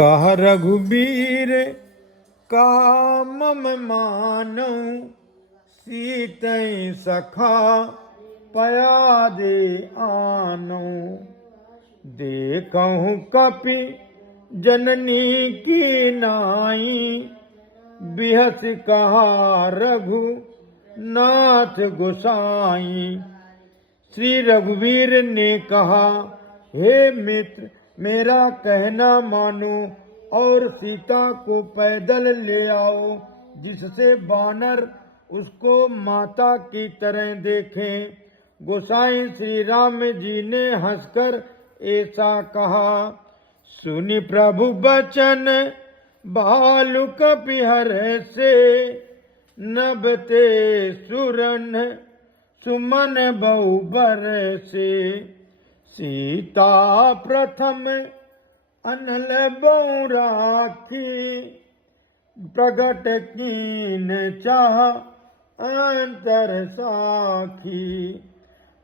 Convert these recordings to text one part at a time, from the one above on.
कह रघुबीर का मम मानौ सीतै सखा पया दे आनौ। देखहु कपि जननी की नाई बिहस कहा रघु नाथ गोसाई। श्री रघुवीर ने कहा, हे मित्र, मेरा कहना मानो और सीता को पैदल ले आओ, जिससे वानर उसको माता की तरह देखें। गोसाई श्री राम जी ने हंसकर ऐसा कहा। सुनि प्रभु बचन भालु कपिहर से, नभते सुरन सुमन बहुबर से। सीता प्रथम अनल बहु राखी, प्रगट कीन चाह अंतर साखी।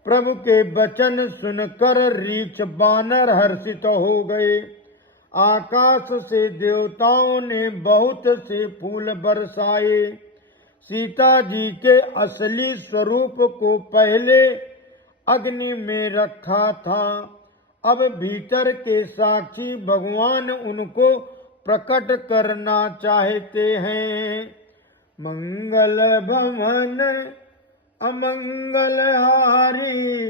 प्रभु के वचन सुनकर रीछ बानर हर्षित हो गए। आकाश से देवताओं ने बहुत से फूल बरसाए। सीता जी के असली स्वरूप को पहले अग्नि में रखा था, अब भीतर के साक्षी भगवान उनको प्रकट करना चाहते हैं। मंगल भवन अमंगल हारी,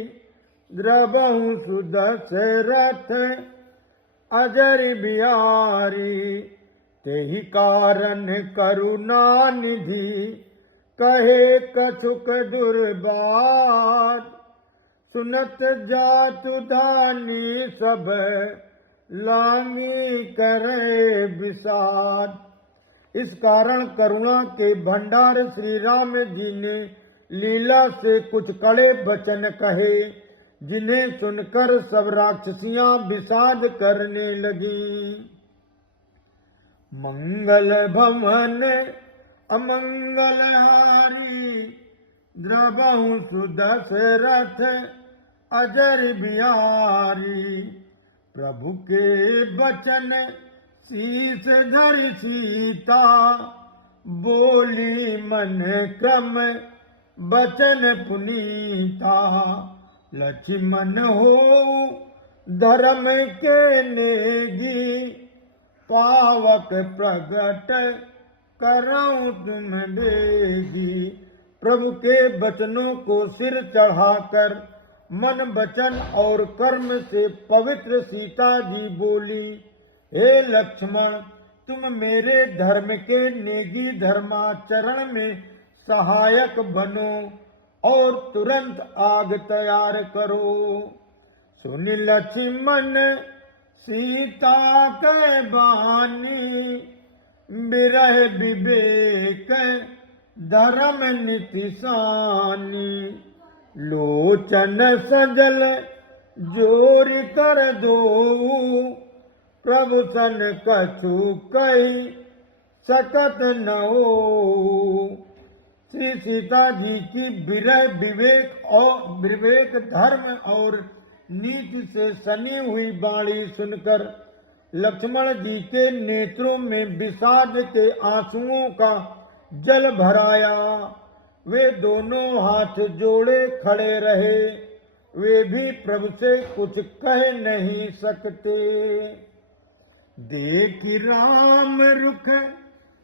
द्रवहु सुदशरथ अजर बिहारी। तेहि कारण करुणा निधि, कहे कछुक दुर्बार। सुनत जातु धानी सब, लांगी करे विषाद। इस कारण करुणा के भंडार श्री राम जी ने लीला से कुछ कड़े वचन कहे, जिन्हें सुनकर सब राक्षसियां विषाद करने लगी। मंगल भवन अमंगल हारी, द्रवहु सुदशरथ अजर बिहारी। प्रभु के वचन शीस धरि सीता, बोली मन क्रम वचन पुनीता। लक्ष्मण हो धर्म के नेगी, पावक प्रगट करऊं तुम बेगी। प्रभु के वचनों को सिर चढ़ाकर मन वचन और कर्म से पवित्र सीता जी बोली, हे लक्ष्मण, तुम मेरे धर्म के नेगी धर्माचरण में सहायक बनो और तुरंत आग तैयार करो। सुन लक्ष्मण सीता के बानी, बिरह विवेक धर्म नितिशानी। लोचन सजल जोर कर दो, प्रभु सन कछु कही सकत न हो। श्री सीता जी की विरह विवेक धर्म और नीति से सनी हुई वाणी सुनकर लक्ष्मण जी के नेत्रों में विषाद के आंसुओं का जल भराया। वे दोनों हाथ जोड़े खड़े रहे, वे भी प्रभु से कुछ कह नहीं सकते। देख राम रुख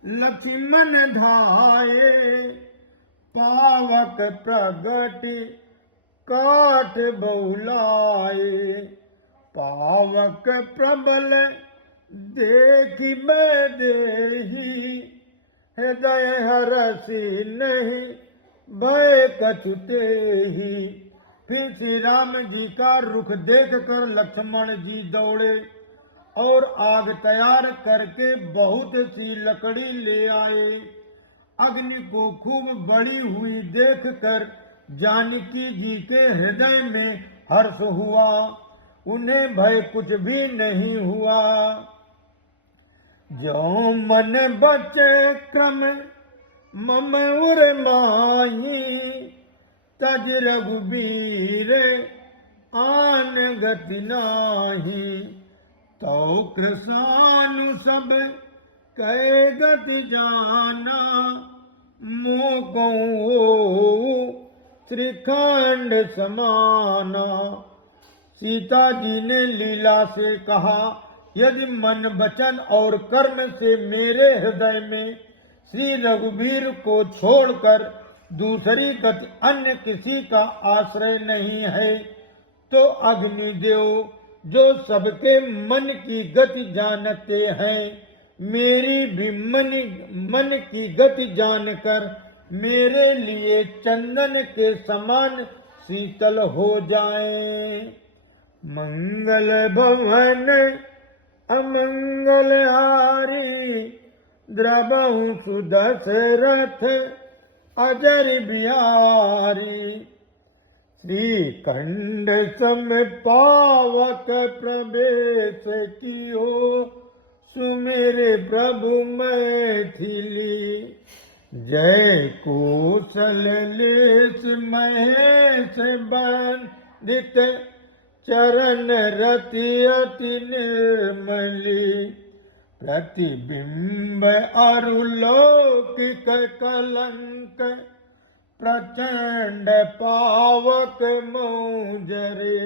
लक्ष्मण धाये, पावक प्रगट काठ बहुलाए। पावक प्रबल देखि बैदेही, हृदय हरसि नहीं भय कछुतेहि। फिर श्री राम जी का रुख देखकर लक्ष्मण जी दौड़े और आग तैयार करके बहुत सी लकड़ी ले आए। अग्नि को खूब बड़ी हुई देखकर जानकी जी के हृदय में हर्ष हुआ, उन्हें भय कुछ भी नहीं हुआ। जो मन बचे क्रम मम उर माही, तज रघुबीर आन गति नाही। तो कृषानु सब कै गति जाना, मोको श्रीखंड समाना। सीता जी ने लीला से कहा, यदि मन वचन और कर्म से मेरे हृदय में श्री रघुवीर को छोड़कर दूसरी गति अन्य किसी का आश्रय नहीं है, तो अग्निदेव जो सबके मन की गति जानते हैं, मेरी भी मन की गति जानकर मेरे लिए चंदन के समान शीतल हो जाए। मंगल भवन अमंगल हारी, द्रवहु सुदशरथ अजर बिहारी। श्रीखंड सम पावक प्रवेश कियो, सुमेरे प्रभु मैथिली। जय कौशल लेस महेश बंदित, चरण रति अति निर्मली। प्रतिबिंब अरुलौकिक कलंक, प्रचंड पावक मौजरे।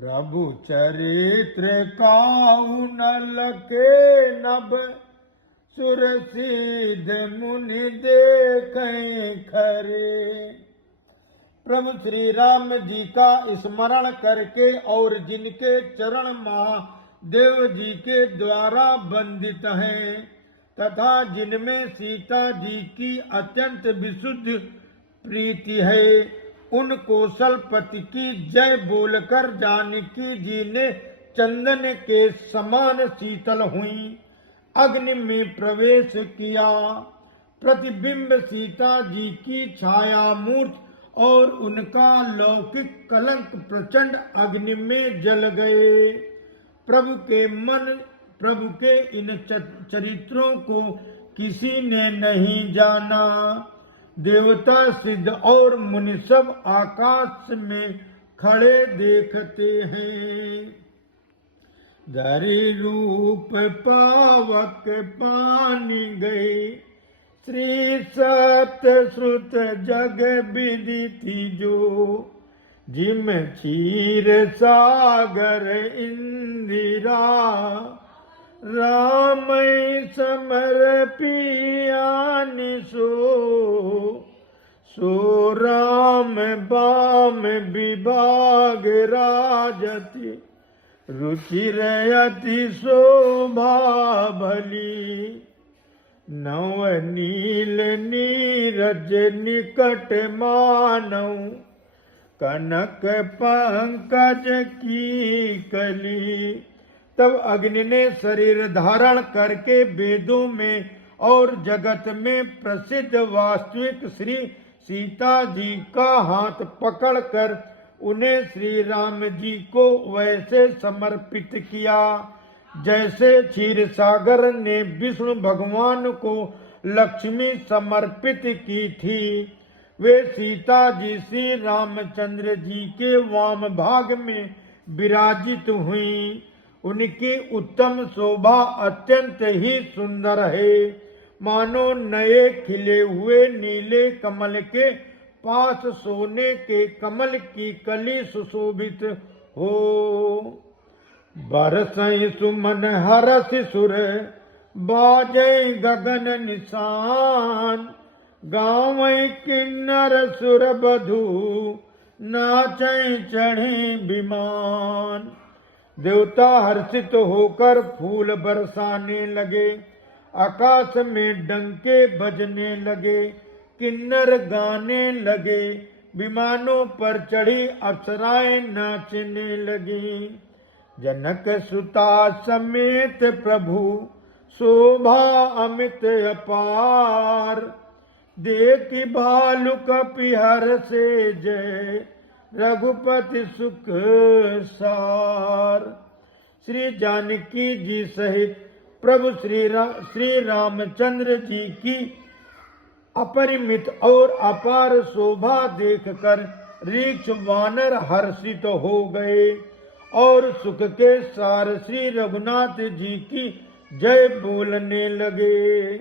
प्रभु चरित्र काहु न लखे नभ, सुरसिद्ध मुनि देखें खरे। प्रभु श्री राम जी का स्मरण करके और जिनके चरण महादेव जी के द्वारा बंदित हैं तथा जिनमें सीता जी की अत्यंत विशुद्ध प्रीति है, उन कौशलपति की जय बोलकर जानकी जी ने चंदन के समान शीतल हुई, अग्नि में प्रवेश किया। प्रतिबिंब सीता जी की छाया मूर्त और उनका लौकिक कलंक प्रचंड अग्नि में जल गए। प्रभु के इन चरित्रों को किसी ने नहीं जाना। देवता सिद्ध और मुनि सब आकाश में खड़े देखते हैं। धरि रूप पावक पानी गए, श्री सत्य श्रुत जग विदिति जो। जिम क्षीर सागर इंदिरा, राम समर पियानि सो राम बाम विभाग राजति, रुचिर अति शोभा भली। नव नील नीरज निकट मानव, कनक पंकज की कली। तब अग्नि ने शरीर धारण करके वेदों में और जगत में प्रसिद्ध वास्तविक श्री सीता जी का हाथ पकड़कर उन्हें श्री राम जी को वैसे समर्पित किया जैसे क्षीर सागर ने विष्णु भगवान को लक्ष्मी समर्पित की थी। वे सीता जी श्री रामचंद्र जी के वाम भाग में विराजित हुई। उनकी उत्तम शोभा अत्यंत ही सुंदर है, मानो नए खिले हुए नीले कमल के पास सोने के कमल की कली सुशोभित हो। बरसई सुमन हरस सुर, बाजई गगन निशान। गावई किन्नर सुर बधू, नाचई चढ़े विमान। देवता हर्षित होकर फूल बरसाने लगे, आकाश में डंके बजने लगे, किन्नर गाने लगे, विमानों पर चढ़ी अप्सराएं नाचने लगी। जनक सुता समेत प्रभु, शोभा अमित अपार। देखि भालु कपिहर से जय, रघुपति सुख सार। श्री जानकी जी सहित प्रभु श्री रामचंद्र जी की अपरिमित और अपार शोभा देखकर ऋक्ष वानर हर्षित हो गए और सुख के सार श्री रघुनाथ जी की जय बोलने लगे।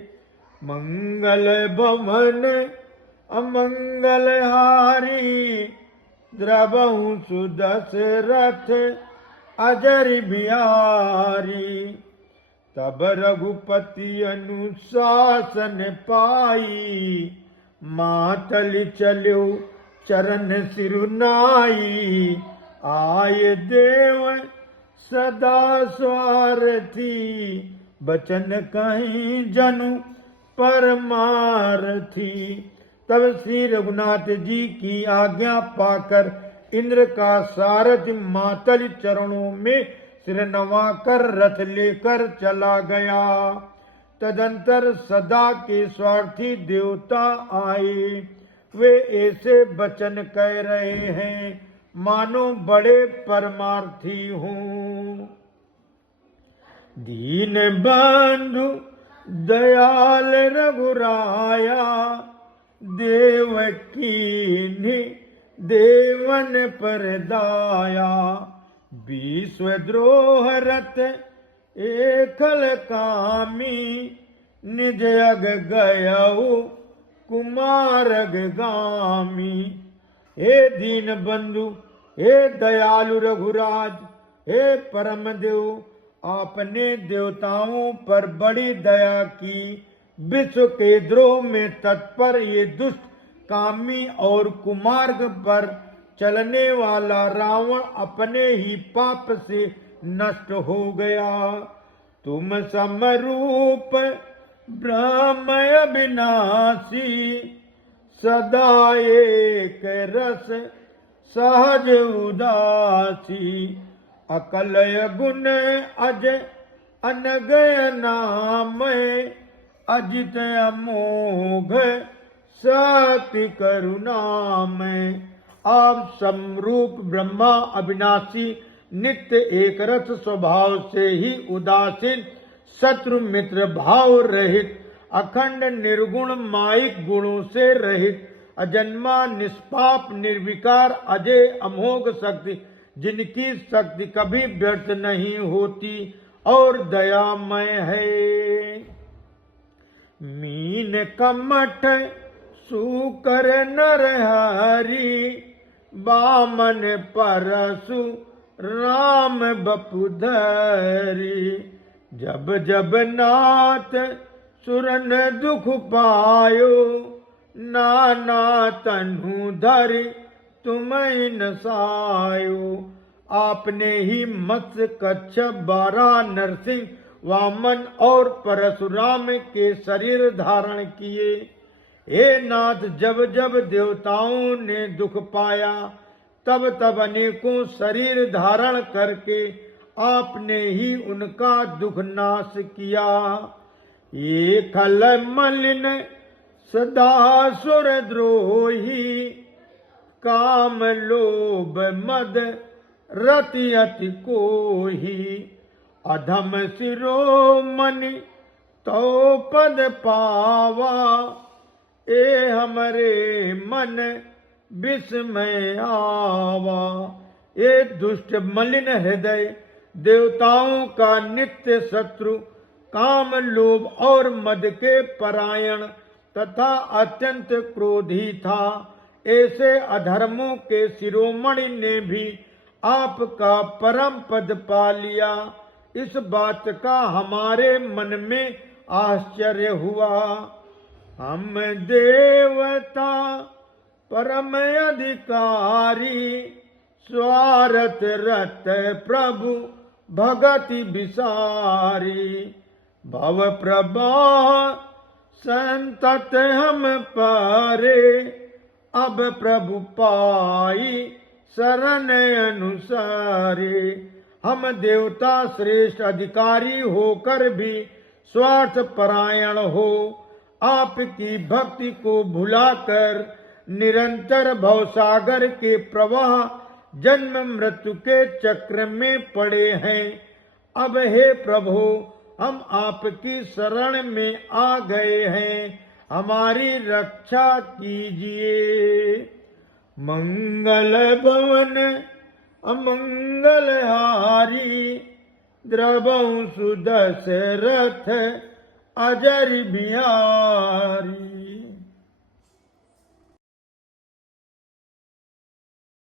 मंगल भवन अमंगल हारी, द्रवहु सुदशरथ अजर बिहारी। तब रघुपति अनुशासन पाई, मातल चलो चरण सिरुनाई। आय देव सदा स्वार्थी, बचन कहीं जनु परमारथी। तब श्री रघुनाथ जी की आज्ञा पाकर इंद्र का सारथी मातल चरणों में सिर नवाकर रथ लेकर चला गया। तदंतर सदा के स्वार्थी देवता आए, वे ऐसे वचन कह रहे हैं मानो बड़े परमार्थी हों। दीन बंधु दयाल रघुराया, देवकी देवन पर दाया। विश्वद्रोह रत एकल कामी, निज अग गयऊ कुमारग गामी। हे दीन बंधु, हे दयालु रघुराज, हे परम देव, आपने देवताओं पर बड़ी दया की। विश्व के द्रोह में तत्पर ये दुष्ट कामी और कुमार्ग पर चलने वाला रावण अपने ही पाप से नष्ट हो गया। तुम समरूप ब्रह्म अविनाशी, सदा एक रस सहज उदासी। अकलय गुण अज अनगय नाम, अजित अमोघ सति करुणामय। आप समरूप ब्रह्मा अविनाशी, नित्य एक रस स्वभाव से ही उदासीन, शत्रु मित्र भाव रहित, अखंड निर्गुण माइक गुणों से रहित, अजन्मा निष्पाप निर्विकार अजय अमोघ शक्ति, जिनकी शक्ति कभी व्यर्थ नहीं होती और दयामय है। मीन कमठ सुकर नर हरि, बामन परसु राम बपुधरी। जब जब नाथ सुरन दुख पायो, नाना तनु धरि तुम्हें नसायो। आपने ही मत्स्य कच्छप 12 नरसिंह वामन और परशुराम के शरीर धारण किए। हे नाथ, जब जब देवताओं ने दुख पाया, तब तब अनेकों शरीर धारण करके आपने ही उनका दुख नाश किया। ये खल मलिन सदा सुर द्रोही, काम लोभ मद रति अति कोही। अधम शिरोमणि तो पद पावा, ए हमरे मन विस्मय आवा। ये दुष्ट मलिन हृदय देवताओं का नित्य शत्रु, काम लोभ और मद के परायण तथा अत्यंत क्रोधी था। ऐसे अधर्मों के शिरोमणि ने भी आपका परम पद पा लिया। इस बात का हमारे मन में आश्चर्य हुआ। हम देवता परम अधिकारी, स्वार्थ रत प्रभु भगति विसारी। भव प्रवाह संतत हम पारे, अब प्रभु पाई शरण अनुसारे। हम देवता श्रेष्ठ अधिकारी होकर भी स्वार्थ परायण हो, आपकी भक्ति को भुलाकर निरंतर भवसागर के प्रवाह जन्म मृत्यु के चक्र में पड़े हैं। अब हे प्रभु, हम आपकी शरण में आ गए हैं, हमारी रक्षा कीजिए। मंगल भवन अमंगलहारी द्रवहु सुदशरथ अजर बिहारी।